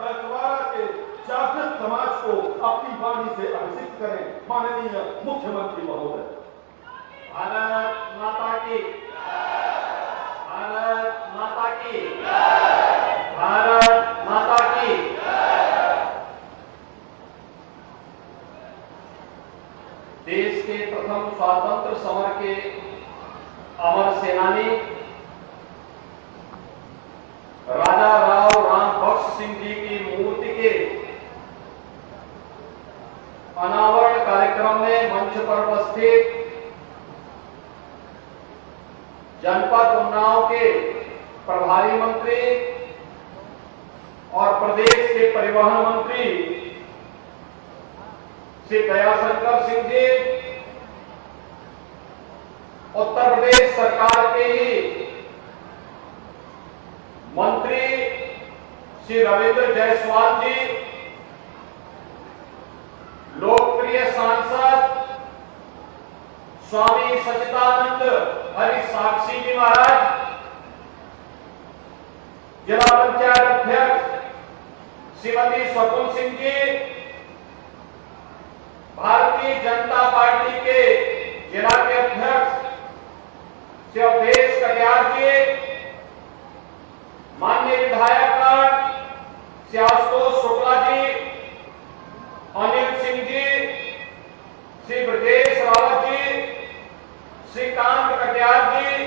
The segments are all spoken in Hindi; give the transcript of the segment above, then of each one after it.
छतरपुर के जागृत समाज को अपनी वाणी से अभिषिक्त करें। माननीय मुख्यमंत्री महोदय। भारत माता की, भारत माता की, भारत माता की। देश के प्रथम स्वातंत्र समर के अमर सेनानी राजा राव रामबख्श सिंह जी की मूर्ति के अनावरण कार्यक्रम में मंच पर उपस्थित जनपद उन्नाव के प्रभारी मंत्री और प्रदेश के परिवहन मंत्री श्री दयाशंकर सिंह जी, उत्तर प्रदेश सरकार के ही मंत्री श्री रविंद्र जायसवाल जी, लोकप्रिय सांसद स्वामी सच्चिदानंद हरि साक्षी जी महाराज, जिला पंचायत अध्यक्ष श्रीमती स्वप्न सिंह जी, भारतीय जनता पार्टी के जिला के अध्यक्ष श्री अवधेश कटियार जी, माननीय विधायक श्री आशुतोष शुक्ला जी, अनिल सिंह जी, श्री ब्रजेश रावत जी, श्रीकांत कटियार जी,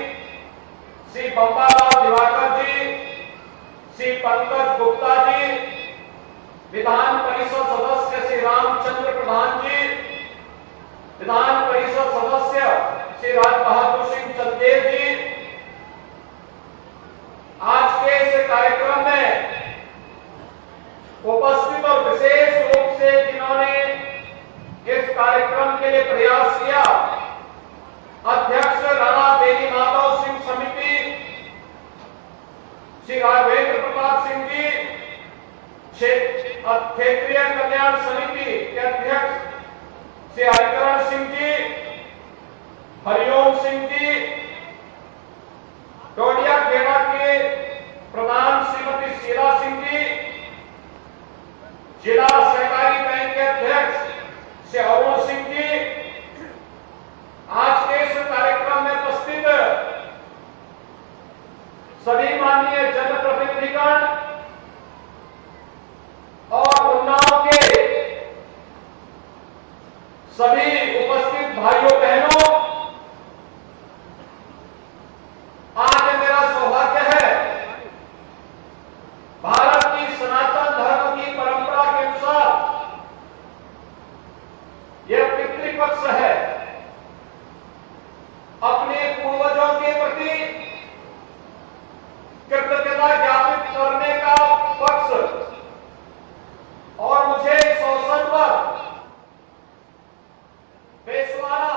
श्री बंबालाल दिवाकर जी, श्री पंकज गुप्ता जी, विधान परिषद सदस्य श्री रामचंद्र प्रधान जी, विधान परिषद सदस्य श्री राज बहादुर सिंह चंदेल जी। आज के इस कार्यक्रम में उपस्थित और विशेष रूप से जिन्होंने इस कार्यक्रम के लिए प्रयास किया, अध्यक्ष राणा देवी माधव सिंह समिति श्री राघवेंद्र प्रताप सिंह जी, क्षेत्रीय कल्याण समिति के अध्यक्ष श्री हरिकरण सिंह जी, हरिओम सिंह जी, टोडिया खेड़ा के प्रधान श्रीमती शीला सिंह जी, जिला सहकारी बैंक के अध्यक्ष श्री अरुण सिंह जी, आज के इस कार्यक्रम में उपस्थित सभी माननीय जनप्रतिनिधिगण और उन्नाव के सभी उपस्थित भाइयों बहनों, आज मेरा सौभाग्य है भारत की सनातन धर्म की परंपरा के अनुसार यह पितृपक्ष है। अपने पूर्वजों के प्रति कृतज्ञता ज्ञापित करने का पक्ष, और मुझे इस अवसर पर बेसवारा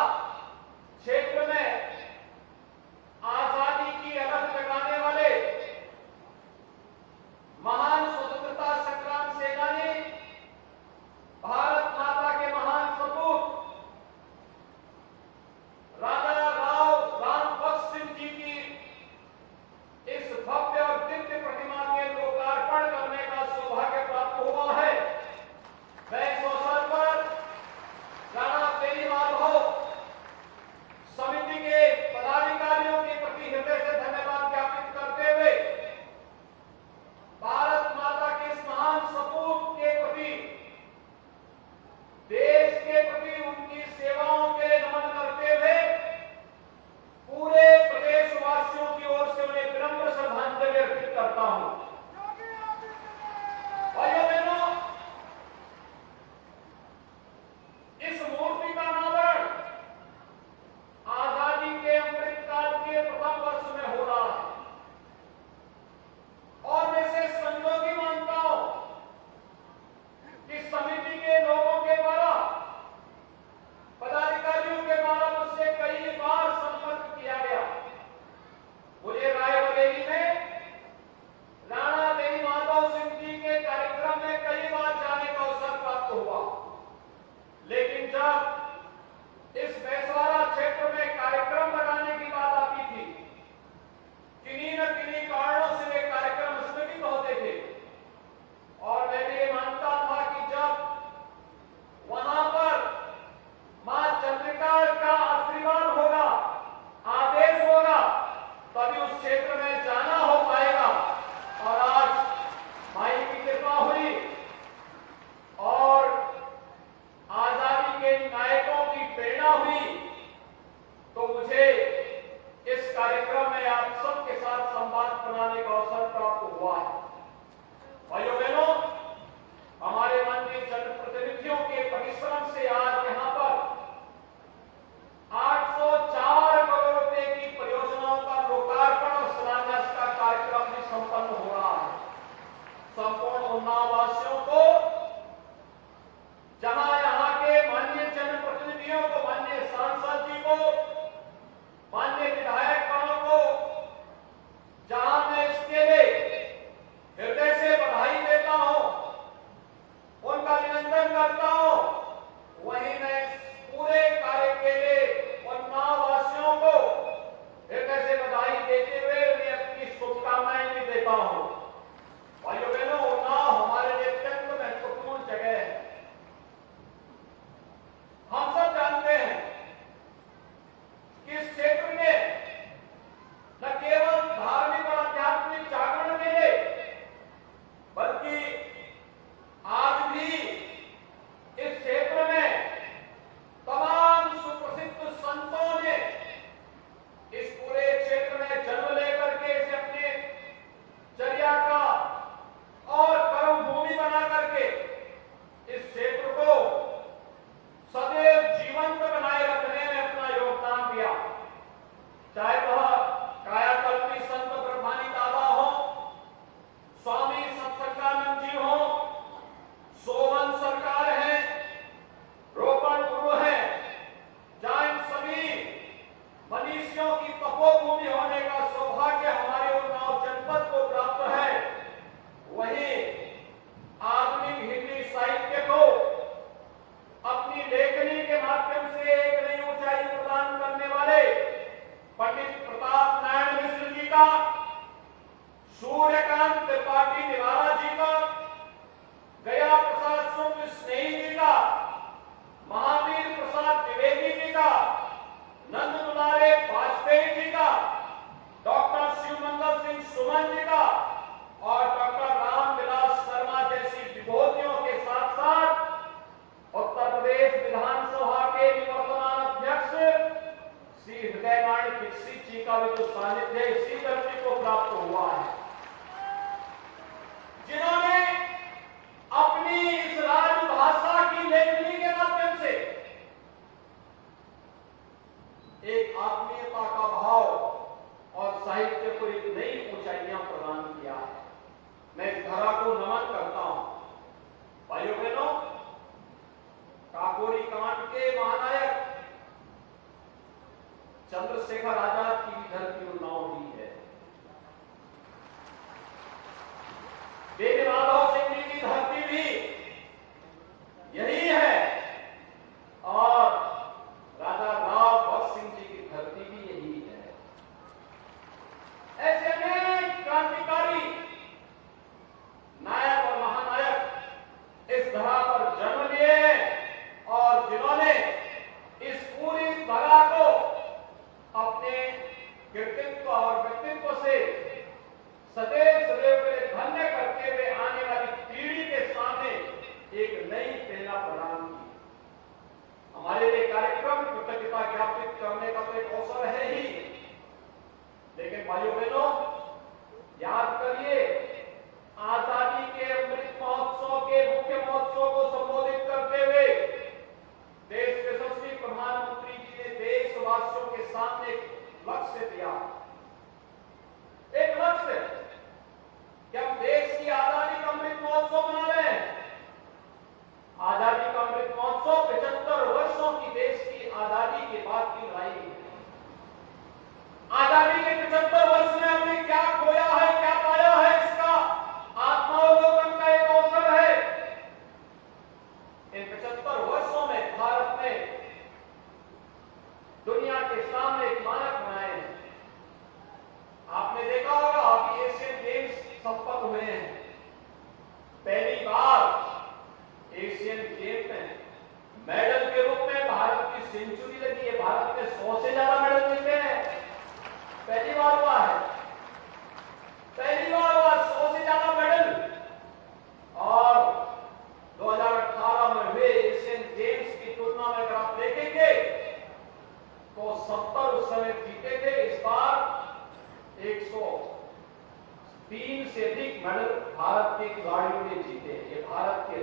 से अधिक मेडल भारत के खिलाड़ियों ने जीते। ये भारत के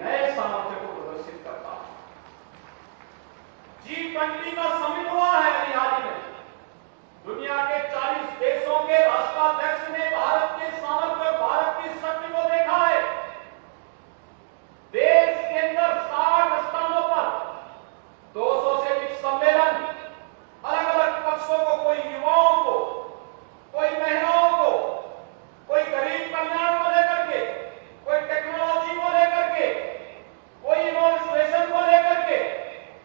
नए सामर्थ्य को प्रदर्शित करता है। G20 का समिट हुआ है अभी हाल ही में। दुनिया के 40 देशों के राष्ट्राध्यक्ष ने भारत के सामर्थ्य और भारत की शक्ति को देखा है। देश के अंदर 60 स्थानों पर 200 से अधिक सम्मेलन, अलग अलग पक्षों को, कोई युवाओं को, कोई महिलाओं को, कोई गरीब कल्याण को लेकर के, कोई टेक्नोलॉजी को लेकर के, कोई इनोवेशन को लेकर के,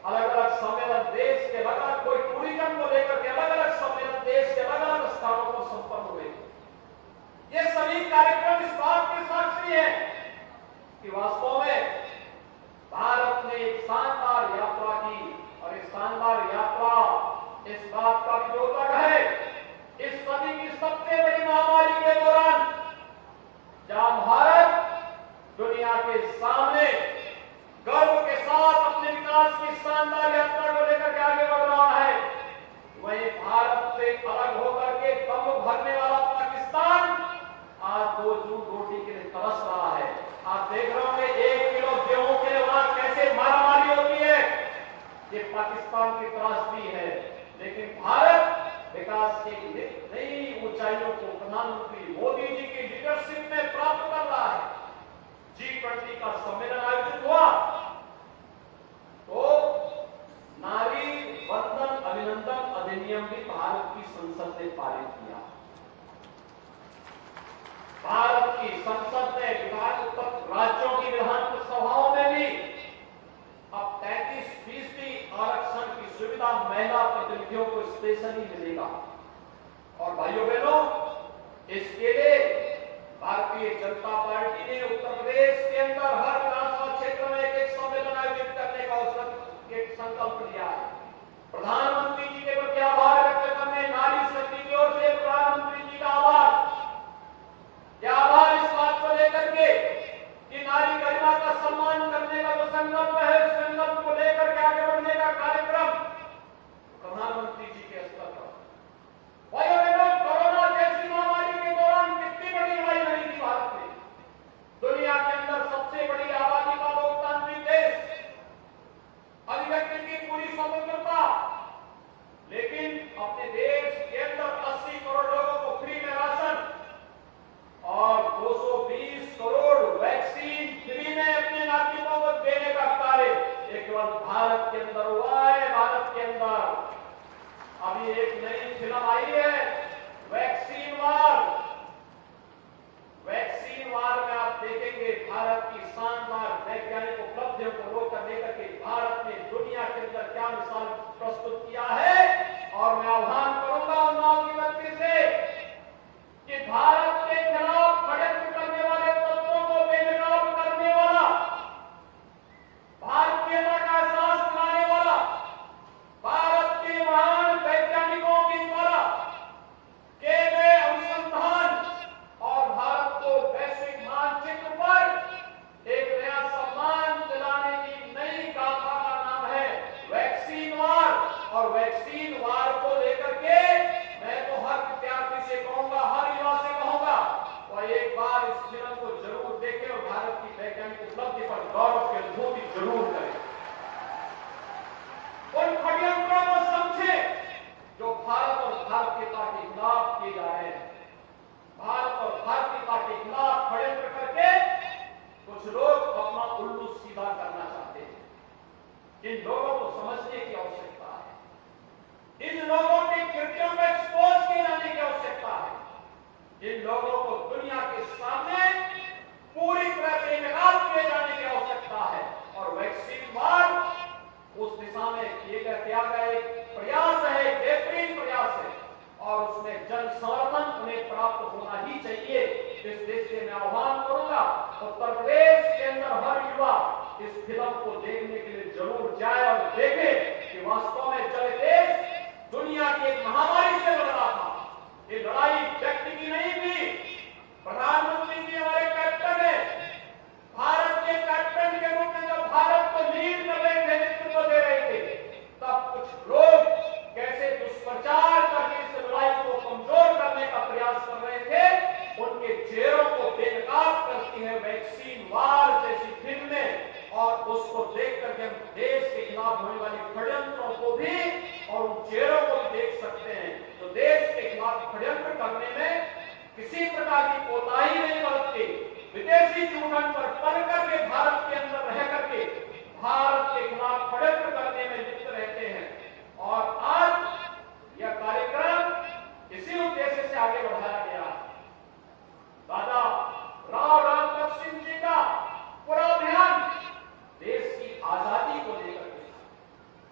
अलग अलग सम्मेलन देश के अलग, कोई टूरिज्म को लेकर के अलग अलग सम्मेलन देश के अलग अलग स्थानों पर संपन्न हुए। ये सभी कार्यक्रम इस बात के साक्षी हैं कि वास्तव में भारत ने एक शानदार यात्रा की, और इस शानदार यात्रा इस बात का भी द्योतक है इस सदी की सबसे बड़ी महामारी के दौरान, जहां भारत दुनिया के सामने गर्व के साथ अपने विकास की शानदार यात्रा को लेकर के आगे बढ़ रहा है, वहीं भारत से अलग होकर के दम भरने वाला पाकिस्तान आज 2 जून रोटी के लिए तरस रहा है। आप देख रहे होंगे 1 किलो गेहूं के लिए वहां कैसे मारामारी होती है। ये पाकिस्तान की त्रासदी है, लेकिन भारत विकास की नई ऊंचाइयों को प्रधानमंत्री मोदी जी की लीडरशिप में प्राप्त कर रहा है। G20 का सम्मेलन आयोजित हुआ तो नारी वंदन अभिनंदन अधिनियम भी भारत की संसद ने पारित किया। भारत की संसद ने राज्यों की विधान सभाओं में भी अब 33% आरक्षण की सुविधा महिला प्रतिनिधियों को स्पेशली मिलेगा। और भाइयों बहनों, इसके लिए भारतीय जनता पार्टी ने उत्तर प्रदेश के अंदर हर विधानसभा क्षेत्र में एक सम्मेलन आयोजित करने का एक संकल्प लिया है। प्रधानमंत्री जी के प्रति आभार व्यक्त करने, नारी शक्ति की ओर से प्रधानमंत्री जी का आभार इस बात को लेकर के कि नारी गरिमा का सम्मान करने का जो संकल्प है, उस संकल्प को लेकर के आगे बढ़ने का कार्यक्रम प्रधानमंत्री जी के स्तर पर। भाइयों बहनों, कोरोना जैसी महामारी के दौरान कितनी बड़ी लड़ाई लड़ी थी भारत ने। दुनिया के अंदर सबसे बड़ी आबादी का लोकतांत्रिक देश, अभिव्यक्ति की पूरी स्वतंत्रता, लेकिन अपने देश के अंदर 80 करोड़ लोगों को फ्री में राशन और 220 करोड़ वैक्सीन फ्री में अपने नागरिकों को देने का कार्य एक केवल भारत के अंदर हुआ है। भारत के अंदर अभी एक नई फिल्म आई है वैक्सीन वार में आप देखेंगे भारत की शानदार वैज्ञानिक उपलब्धियों को रोक लेकर के भारत ने दुनिया के अंदर क्या मिसाल प्रस्तुत किया है। और मैं आह्वान करूंगा उन्नाव की व्यक्ति से कि भारत के खिलाफ षड्यंत्र करने वाले तत्वों को बेनकाब करने वाला, भारतीयता का एहसास दिलाने वाला, भारत के महान वैज्ञानिकों के द्वारा किए गए अनुसंधान और भारत को वैश्विक मानचित्र पर एक नया सम्मान दिलाने की नई गाथा का नाम है वैक्सीन वार। और वैक्सीन वार को लेकर के मैं तो हर विद्यार्थी से कहूंगा, हर युवा से कहूंगा, और एक बार इस फिल्म को जरूर देखें और भारत की वैज्ञानिक उपलब्धि पर गौरव की अनुभूति जरूर करें। उन षड्यंत्रों को समझें जो भारत और भारतीयता के खिलाफ किए जा रहे हैं। भारत और भारतीयता के खिलाफ षड्यंत्र करके कुछ लोग अपना उल्लू सीधा करना चाहते हैं। इन लोगों को समझने की आवश्यकता है, इन लोगों के कृत्यों को एक्सपोज किए जाने की आवश्यकता है, इन लोगों को दुनिया के सामने पूरी तरह बेनकाब किए जाने की आवश्यकता है। और वैक्सीन वार उस दिशा में किया गया एक प्रयास है, बेहतरीन प्रयास है, और उसमें जन समर्थन उन्हें प्राप्त होना ही चाहिए। इस देश से मैं आह्वान करूंगा उत्तर प्रदेश के अंदर हर युवा इस फिल्म को देखने के लिए जरूर जाए और देखे कि वास्तव में जब देश दुनिया की एक महामारी से लड़ रहा था, ये लड़ाई व्यक्ति की नहीं थी। प्रधानमंत्री जी हमारे कैप्टन है, भारत के कैप्टन के रूप में जब भारत को लीड कर रहे थे, नेतृत्व दे रहे थे, तब कुछ लोग कैसे दुष्प्रचार करके इस लड़ाई को कमजोर करने का प्रयास कर रहे थे, उनके चूड़न पर पड़ करके भारत के अंदर रह करके भारत के खिलाफ षड्यंत्र करने में लिप्त रहते हैं। और आज यह कार्यक्रम इसी उद्देश्य से आगे बढ़ाया गया। दादा राव रामपत सिंह जी का पूरा अभियान देश की आजादी को लेकर के।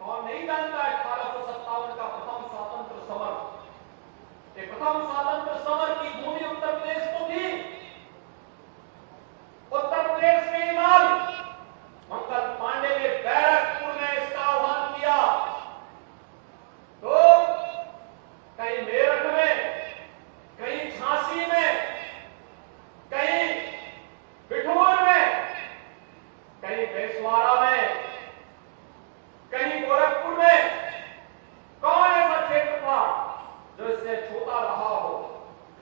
कौन नहीं जानता है 1857 का प्रथम स्वतंत्र समर। प्रथम स्वतंत्र समर की भूमि उत्तर प्रदेश को थी। उत्तर प्रदेश के लाल मंगल पांडे ने बैरकपुर में इसका आह्वान किया, तो कहीं मेरठ में, कहीं झांसी में, कहीं बिठूर में, कहीं बेसवाड़ा में, कहीं गोरखपुर में, कौन ऐसा क्षेत्र था जो इससे छोटा रहा हो।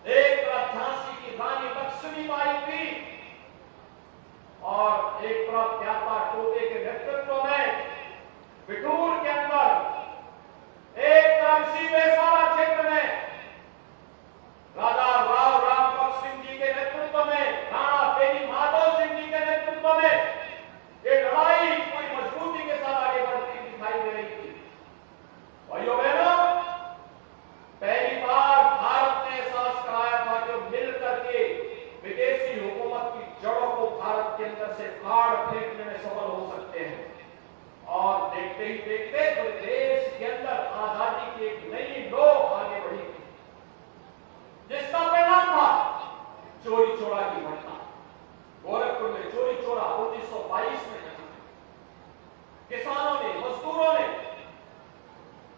एक तरफ झांसी की रानी लक्ष्मीबाई थी और एक तरफ त्याता टोपे के नेतृत्व में बिठूर के अंदर, एक तरफ इसी बेसवाड़ा क्षेत्र में राजा राव रामपत सिंह जी के नेतृत्व में, राणा तेजी माधव सिंह जी के नेतृत्व में ये लड़ाई पूरी मजबूती के साथ आगे बढ़ती दिखाई दे रही थी। भाइयों बहनों, पहली बार भारत ने एहसास कराया था कि मिल करके विदेशी हुकूमत की जड़ों को भारत के अंदर से फाड़ फेंकने में सफल हो सकते हैं। और देखते ही देखते पूरे देश के अंदर आजादी की एक नई लो आगे बढ़ी थी, जिसका परिणाम था चोरी चोरा की घटना। गोरखपुर में चोरी चोरा 1922 में घटी। किसानों ने, मजदूरों ने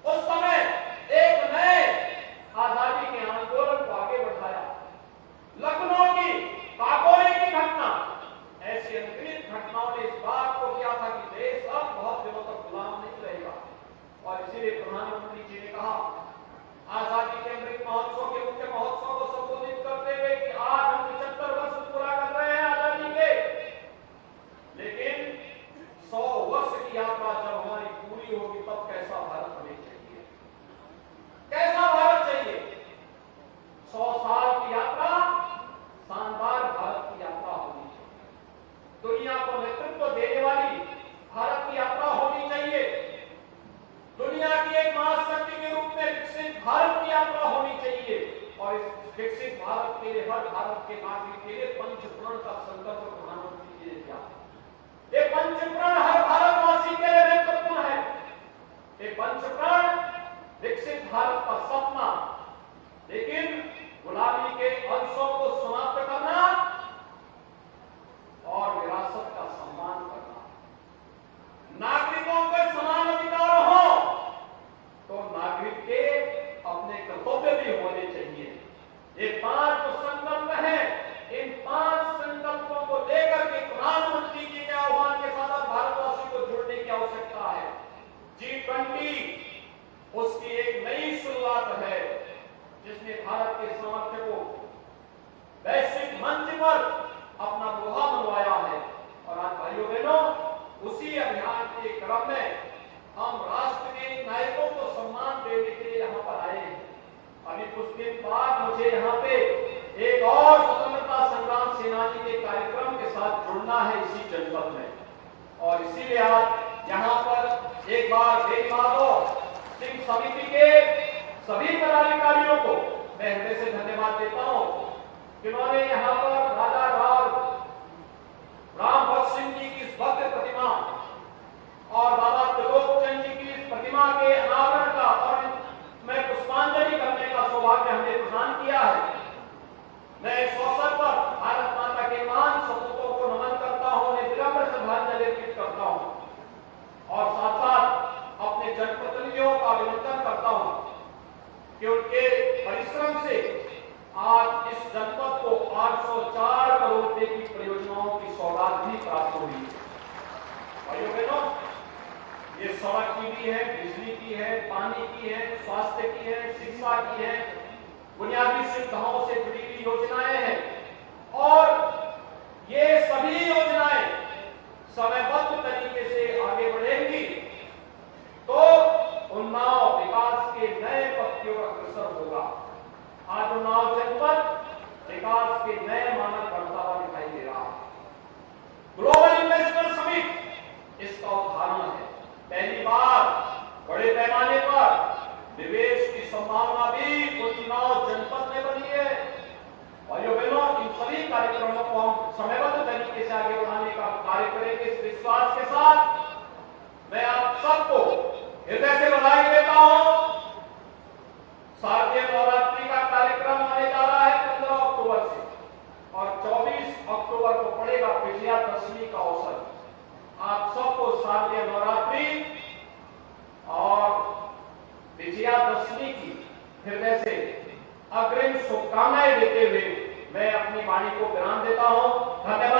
उस समय एक नए आजादी के आंदोलन को आगे बढ़ाया। लखनऊ की काकोरी की घटना, ऐसी अनगिनत घटनाओं ने इस बात को किया था कि देश अब बहुत दिनों तक गुलाम नहीं रहेगा। और इसीलिए प्रधानमंत्री जी ने कहा, आजादी के अमृत महोत्सव के मुख्य महोत्सव को संबोधित करते हुए कि आज हम 75 वर्ष पूरा कर रहे हैं आजादी के, लेकिन 100 वर्ष की यात्रा जब हमारी पूरी होगी तब कैसा भारत हमें चाहिए, कैसा भारत चाहिए। 100 साल की यात्रा शानदार भारत की यात्रा होनी चाहिए। दुनिया को नेतृत्व देने वाली भारत की यात्रा होनी चाहिए। दुनिया की एक महाशक्ति के रूप में विकसित भारत की यात्रा होनी चाहिए। और इस विकसित भारत के लिए, हर भारत के नागरिक के लिए पंचप्रण का संकल्प प्रधानमंत्री जी ने किया। ये पंचप्रण हर भारतवासी के लिए महत्वपूर्ण है। ये पंचप्रण विकसित भारत का सपना, लेकिन गुलामी के अंशों को समाप्त करना और विरासत का सम्मान करना। नागरिकों के समान अधिकार हो तो नागरिक के अपने कर्तव्य भी होने चाहिए। ये 5 संकल्प हैं। इन 5 संकल्पों को लेकर के प्रधानमंत्री जी के आह्वान के साथ भारतवासी को जुड़ने की आवश्यकता है। G20 उसकी एक नई शुरुआत है, जिसने भारत के सामर्थ्य को वैश्विक मंच पर अपना लोहा मनवाया है। और आज भाइयों बहनों, उसी अभियान के क्रम में हम राष्ट्र के नायकों को सम्मान देने के लिए यहाँ पर आए हैं। अभी कुछ दिन बाद मुझे यहाँ पे एक और स्वतंत्रता संग्राम सेनानी के कार्यक्रम के साथ जुड़ना है इसी जनपद में। और इसीलिए आज यहाँ पर एक बार देवी माधव सिंह समिति के सभी पदाधिकारियों को मैं हृदय से धन्यवाद देता हूँ, जिन्होंने यहाँ पर राजा रामपत सिंह जी की इस भव्य प्रतिमा और बाबा त्रिलोकचंद जी की इस प्रतिमा के अनावरण का और मैं पुष्पांजलि करने का सौभाग्य हमने प्रदान किया है। मैं इस अवसर पर भारत माता के महान सपूतों को नमन करता हूँ, उन्हें विनम्र श्रद्धांजलि अर्पित करता हूँ और साथ साथ अपने जनप्रतिनिधियों का अभिनंदन करता हूँ कि उनके परिश्रम से आज इस जनपद को 804 करोड़ रुपए की परियोजनाओं की सौगात भी प्राप्त हुई। भाइयों बहनों, ये सड़क की भी है, बिजली की है, पानी की है, स्वास्थ्य की है, शिक्षा की है, बुनियादी सुविधाओं से जुड़ी हुई योजनाएं हैं। और ये सभी योजनाएं समयबद्ध तरीके से आगे बढ़ेंगी तो उन्नाव विकास के नए पथ की ओर अग्रसर होगा। आज उन्नाव जनपद विकास के नए मानक बढ़ता हुआ दिखाई दे रहा है। वाणी को विराम देता हूं। धन्यवाद।